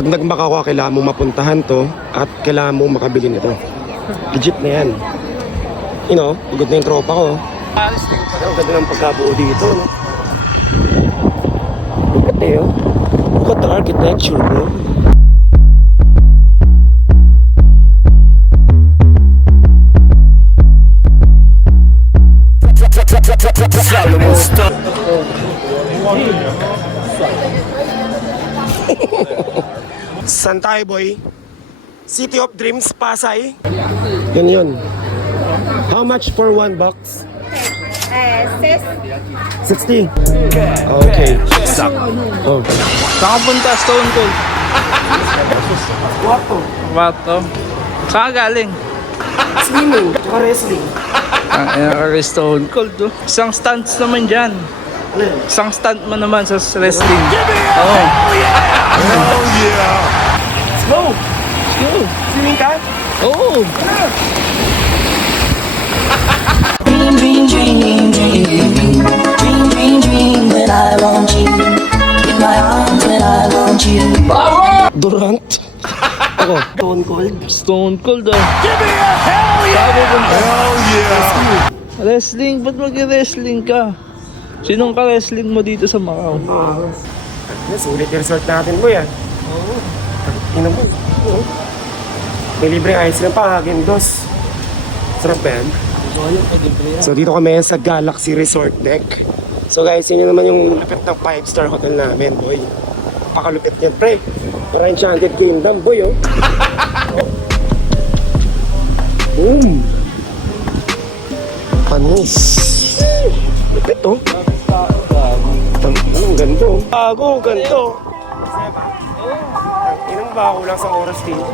Pag nagmakaw ka, kailangan mo mapuntahan to at kailangan mo makabili nito. Legit na yan. You know, pagod na yung tropa ko. Ang ganda ng pagkabuo dito, no? Look at there. Look at the architecture, bro. Saan tayo, boy? City of Dreams, Pasay. Yan yun. How much for one box? 60. Okay. Oh. Saan ka punta? Stone Cold. Wato. Wato. Saan ka galing? Swimming. Tsaka wrestling. Stone Cold. Oh. Isang stunts naman dyan. Isang stunt mo naman sa wrestling. Oo. Oh yeah. Let's go. Let's go. Swimming ka? Oo. Dream, dream, dream, dream, dream, dream, dream when I want you in my arms when I want you. Durant. Ako. Stone Cold. Stone Cold ah. Give me a hell yeah! Hell yeah! Wrestling? Ba't mag-wrestling ka? Sinong ka-wrestling mo dito sa Macau? Sulit yung resort natin, boy, ah. Oo. Ina mo. May libreng ice cream pa, Hagen-Dazs. Sarap ba yan? So dito kami sa Galaxy Resort Deck. So guys, yun naman yung lupit ng 5-star hotel namin, boy. Pakalupit niyan, pre. Para Enchanted Kingdom, boy, oh. Boom! Panis. Lupit, oh. Anong ganito? Bago, ganito. Inang ba ako lang sa oras dito?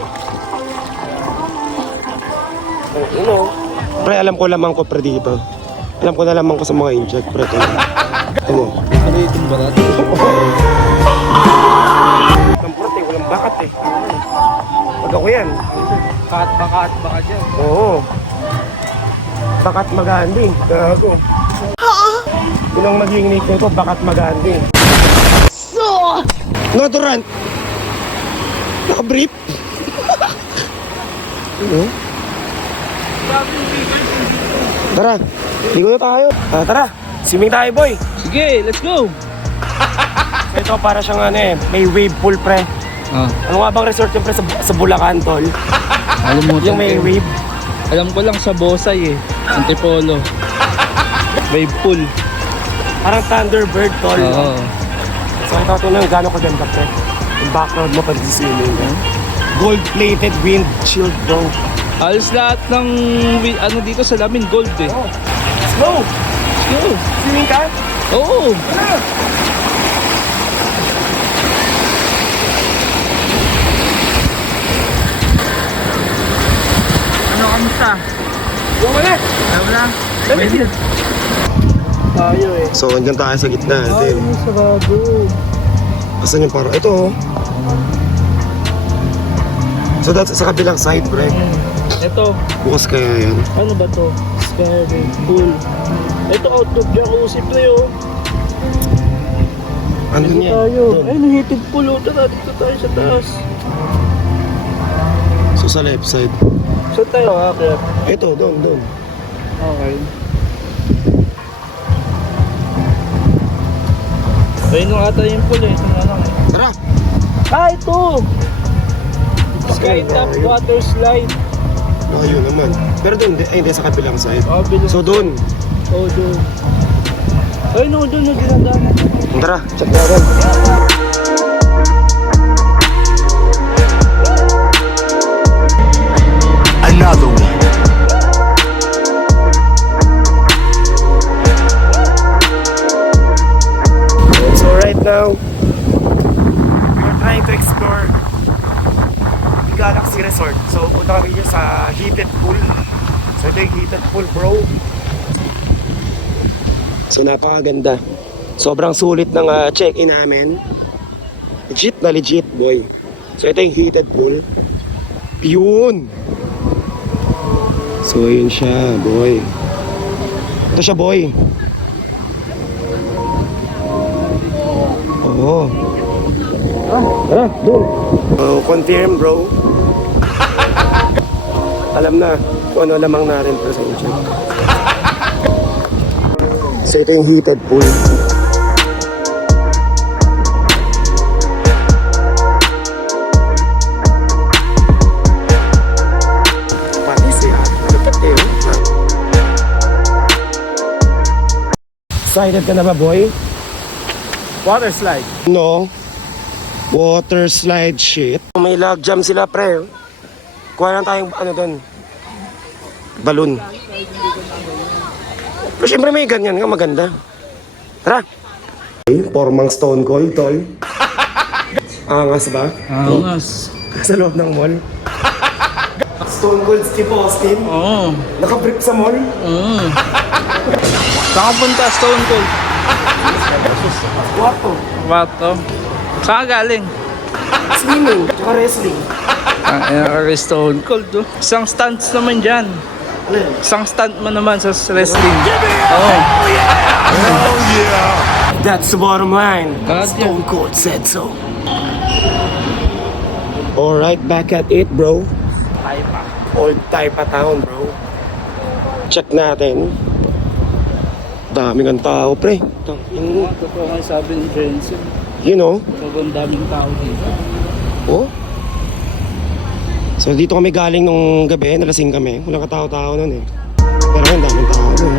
Pre, alam ko lamang ko, pre, dito. Alam ko na lamang ko sa mga inject, pre. Ano? Ano itong barat? Kampurot eh, walang bakat eh. Pag ako yan. Bakat dyan. Oo. Bakat Magandi. Gago. Yun ang magiging nickname ko, Bakat Magandi. No, Durant! Naka-brief? Ano? Tara, ligo na tayo. Tara, swimming tayo, boy. Sige, let's go! Ito para siyang ano eh, may wave pool, pre. Ano nga bang resort yung pre sa Bulacan, tol? Alam mo Yung may wave. Alam ko lang sa Bosay eh. Antipolo. Wave pool. Parang Thunderbird, tol. Oo. So ito nang gano'n ko ganda, pre. Yung background mo pag swimming. Gold-plated windshield, bro. Halos lahat ng ano dito sa lamin gold eh. Let's go! Let's go! Swimming ka? Oo! Ano kamusta? Wala! Ayaw na? Lamig! Tayo eh. So, andyan tayo sa gitna. Ay, sarado. Asan yung parang? Ito, oh. So, that's sa kabilang side, pre. Ito, Bukas kaya yan. ano ba to? Skyrim pool. Ito outdoor jacuzzi pre oh. Ano Dito yan? tayo. Doon. Ay, nahitig pool oh. Tara, dito tayo sa taas. So, sa left side. Saan tayo aakyat? Ito, doon. Okay. Ayun nung ata yung pool eh. Ito nga lang eh. Tara! Ah, ito! Skytop water slide. Layo naman. Pero doon, hindi sa kabilang side. Oh, bilis. So, doon. Oh, doon. Ay, no, doon, dinadaanan. Tara, check natin. Another one. So, right now, we're trying to explore Galaxy Resort. So, punta kami dito sa heated pool. So, ito yung heated pool, bro. So, napakaganda. Sobrang sulit ng check-in namin. Legit na legit, boy. So, ito yung heated pool. Yun! So, yun siya, boy. Ito siya, boy. Oo. Tara, doon. Oh, confirm, bro. Alam na kung ano lamang natin para sa inyo. So ito yung heated pool. Pati siya. Malapit eh. Excited ka na ba, boy? Water slide. No. Water slide shit. May log jam sila, pre. Kuha lang tayong ano doon. Balloon. Pero syempre may ganyan nga maganda. Tara. Formang Stone Cold, tol. Angas ba? Angas. Sa loob ng mall. Stone Cold Steve Austin. Oo. Nakabrief sa mall. Saan ka punta, Stone Cold? Wato. Bato. Saan ka galing? Swimming. Tsaka wrestling. Ang Stone Cold, oh. Isang stunts naman dyan. Ano yun? Isang stunt mo naman sa wrestling. Oo. That's the bottom line. God, Stone Cold said so. Alright, back at it, bro. Old Taipa Town, bro. Check natin. Daming ang tao, pre. Totoo nga sabi ni Jensen. You know? Sobrang daming tao dito. Oh. So dito kami galing nung gabi, nalasing kami. Walang katao-tao nun eh. Pero ang daming tao nun.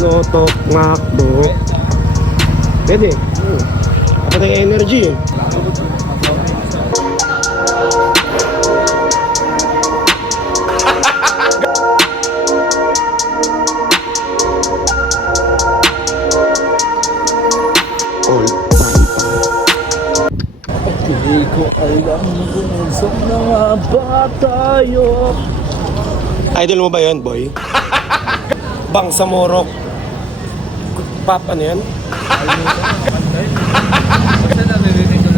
Lotok, makdo. Pwede. Dapat ang energy eh. All time. Hindi ko alam kung saan na nga ba tayo. Idol mo ba yun, boy? Bangsamoro. Pop, ano yan?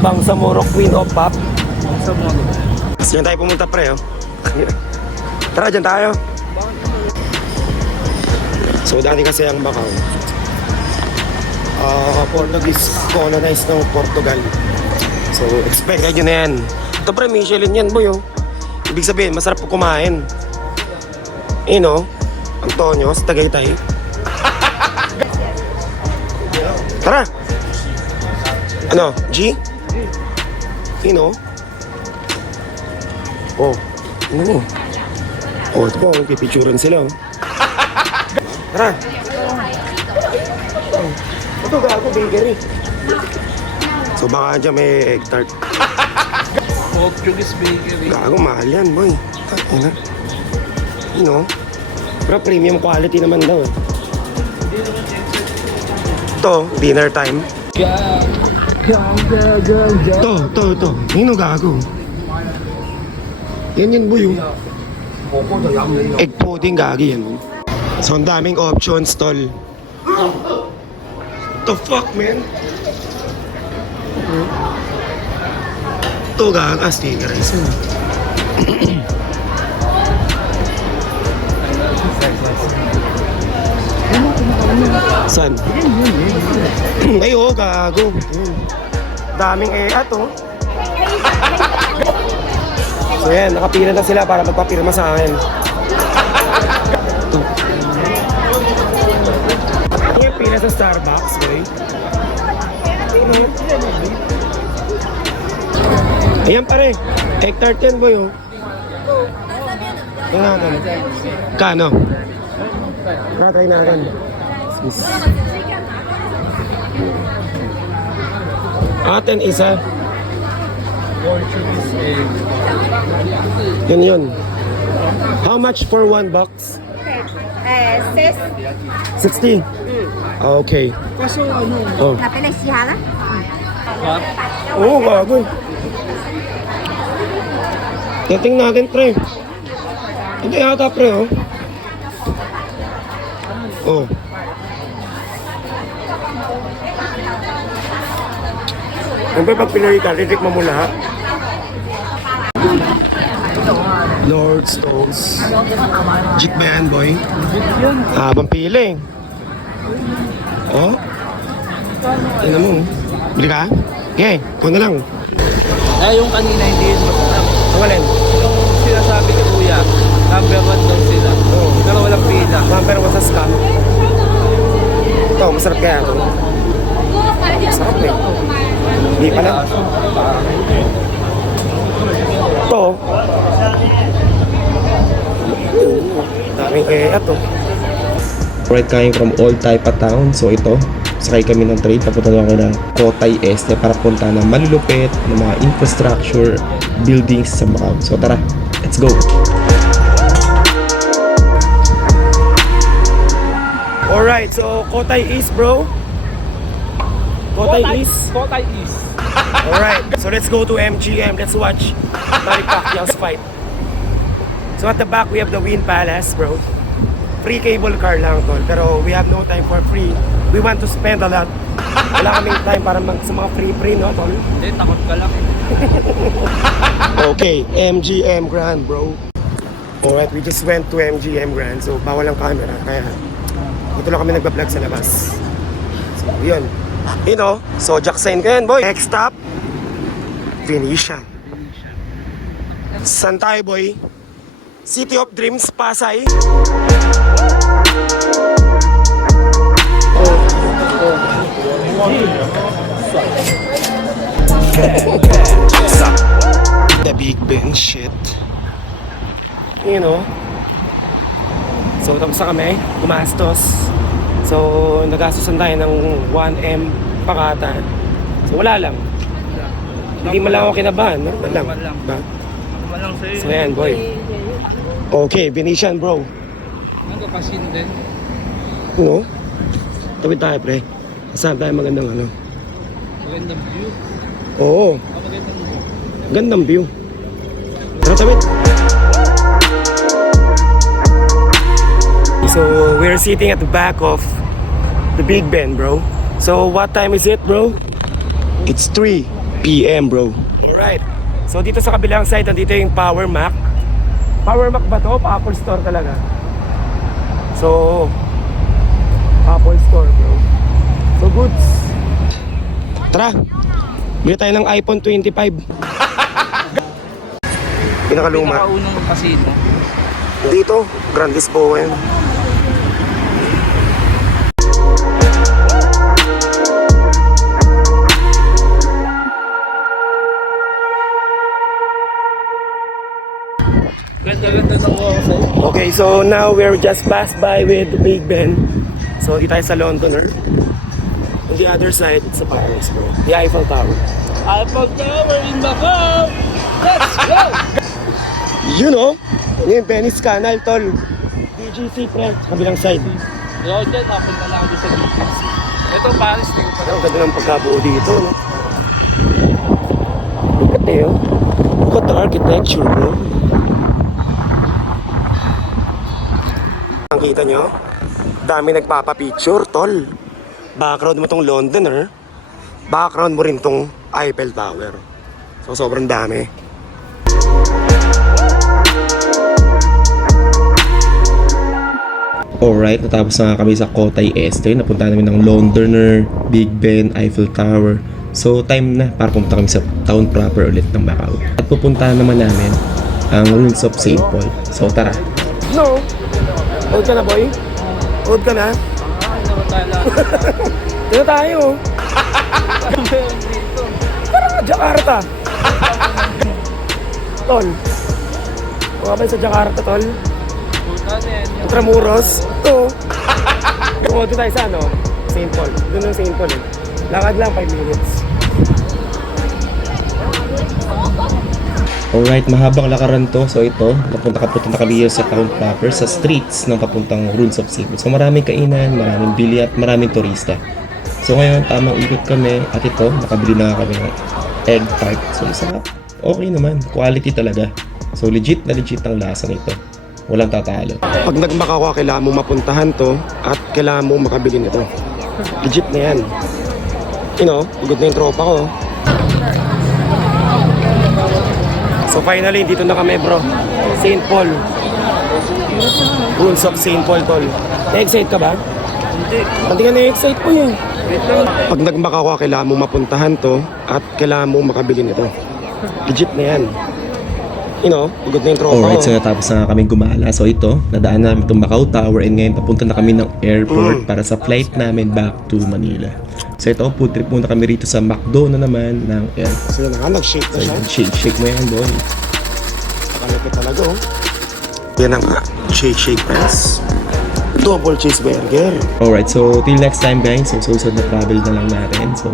Bangsamoro Queen of Pop. Diyan tayo pumunta, pre, oh. Tara, dyan tayo. So, dati kasi ang Macau. Portuguese colonized ng Portugal. So, expected nyo na yan. Ito, pre, Michelin yan, boy, oh. Ibig sabihin, masarap po kumain. Eh, no? Antonio, sa Tagaytay. Tara! Ano? G? You know? Oh, ano mo? Oh, ito po, pipicturan sila, oh. Tara! Oh, ito, gago, bakery. So, baka dyan may egg tart. Portuguese bakery. Gago, mahal yan, boy. Ano? You know? Pero premium quality naman daw, eh. Ito, dinner time. Ito. Nino gago. Yan, boy. Egg pudding, gagi yan. So, ang daming options, tol. The fuck, man? Ito, gaga, sticker rice. San? Ay, oo, gago. Daming ato. So yan, nakapila na sila para magpapirma sa akin. Ito. Ito yung pila sa Starbucks, boy. Ayan pare, egg tart yan, boy, oh. Ito natin. Kano? Try natin. Atin isa. Portuguese egg. Yun. How much for $1? Sis, 60. Okay. Kaso ano? Oh. napilay si Hana? What? Oo, gago. Dating natin, pre. Hindi ata, pre, oh. Oh. Siyempre, pag pinari ka, titik mo muna. Lord Stones. Jeep ba yan, boy? Habang pili. Oh? Tingnan mo. Bili ka? Okay, ikaw na lang. Yung kanina hindi yun masarap. Ang alin? Yung sinasabi ni Kuya, number 1 daw sila. Pero walang pila. Number 1 sa scam. Ito, masarap kaya ito. Masarap eh. Hindi pala. Ito. Daming kaya ito. Right, coming from Old Taipa Town. So ito, sakay kami ng train. Papunta na kami ng Kotay Este para punta ng malulupit ng mga infrastructure buildings sa Macau. So tara, let's go! Alright, so Kotay East, bro. Kotay East. Kotay East. Alright, so let's go to MGM. Let's watch Manny Pacquiao's fight. So at the back, we have the Wynn Palace, bro. Free cable car lang, tol. Pero we have no time for free. We want to spend a lot. Wala kaming time para sa mga free, no, tol? Hindi, takot ka lang. Okay, MGM Grand, bro. Alright, we just went to MGM Grand. So bawal ang camera. Kaya dito lang kami nagbablog sa labas. So yun. You know, so Jackson ka yan, boy. Next stop, Venetian. Saan tayo, boy? City of Dreams, Pasay. The Big Ben shit. You know. So tapos na kami, gumastos. So nagastosan tayo ng 1M pakata. So wala lang. Hindi mo lang ako kinabahan, no? Wala lang. Ba? Walang sa'yo. So yan, boy. Okay, Venetian, bro. Ang kapasin din. No? Tawid tayo, pre. Saan tayo magandang ano? Magandang view. Oo, Magandang view. gandang view. Tara, tawid. So, we're sitting at the back of the Big Ben, bro. So, what time is it, bro? It's 3 p.m., bro. Alright. So, dito sa kabilang side, nandito yung Power Mac. Power Mac ba to? Apple Store talaga. So, Apple Store, bro. So, goods. Tara. Bili tayo ng iPhone 25. Pinakaluma. Pinakaunang casino. Dito, Grand Lisboa yan. Ganda-ganda ng ako sa'yo. Okay, so now we're just passed by with the Big Ben. So, di tayo sa Londoner. On the other side, sa Paris, bro. The Eiffel Tower. Eiffel Tower in Macau! Let's go! You know, yung Venice Canal, tol. BGC, pre. Kabilang side. Yo, dyan, napunta lang ako sa BGC. Ito, Paris din pa. Ang ganda ng pagkabuo dito, no? Look at it, oh. Look at the architecture, bro. Ang kita nyo, dami nagpapapicture, tol. Background mo tong Londoner, background mo rin tong Eiffel Tower. So, sobrang dami. Alright, natapos na kami sa Kotay Este. Napunta namin ng Londoner, Big Ben, Eiffel Tower. So, time na para pumunta kami sa town proper ulit ng Macau. At pupuntahan naman namin ang ruins of St. Paul. So, tara. No! Hold ka na, boy? Hold ka na? Dito tayo. Parang Jakarta. Tol. Mga ba sa Jakarta, tol? Intramuros. Ito. Pumunta tayo sa ano? St. Paul. Doon yung St. Paul eh. Lakad lang 5 minutes. Alright, mahabang lakaran to. So ito, papunta kami sa town proper, sa streets ng papuntang ruins of St. Paul. So maraming kainan, maraming bili at maraming turista. So ngayon, tamang ikot kami at ito, nakabili na kami ng egg tart. So masarap. Okay naman, quality talaga. So legit na legit ang lasa nito. Walang tatalo. Pag nagmakawa, kailangan mo mapuntahan to at kailangan mo makabili nito. Legit na yan. You know, good na yung tropa ko. So finally, dito na kami, bro. St. Paul. Rules of St. Paul, tol. Na-excite ka ba? Hindi ka na-excite po yun. Pag nagmakaw ka, kailangan mo mapuntahan to at kailangan mo makabili nito. Legit na yan. You know, pagod na yung tropa Alright, ko. so natapos na kami gumala. So ito, nadaan namin itong Macau Tower and ngayon papunta na kami ng airport para sa flight namin back to Manila. So ito, food trip muna kami rito sa McDo na naman ng air. So yun na nga, nag-shake na siya. Shake mo yan, boy. Nakalapit talaga, oh. Yan ang shake press. Double cheeseburger. Alright, so till next time guys, so susunod na travel na lang natin. So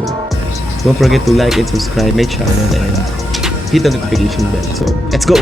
don't forget to like and subscribe my channel and hit the notification bell. So let's go!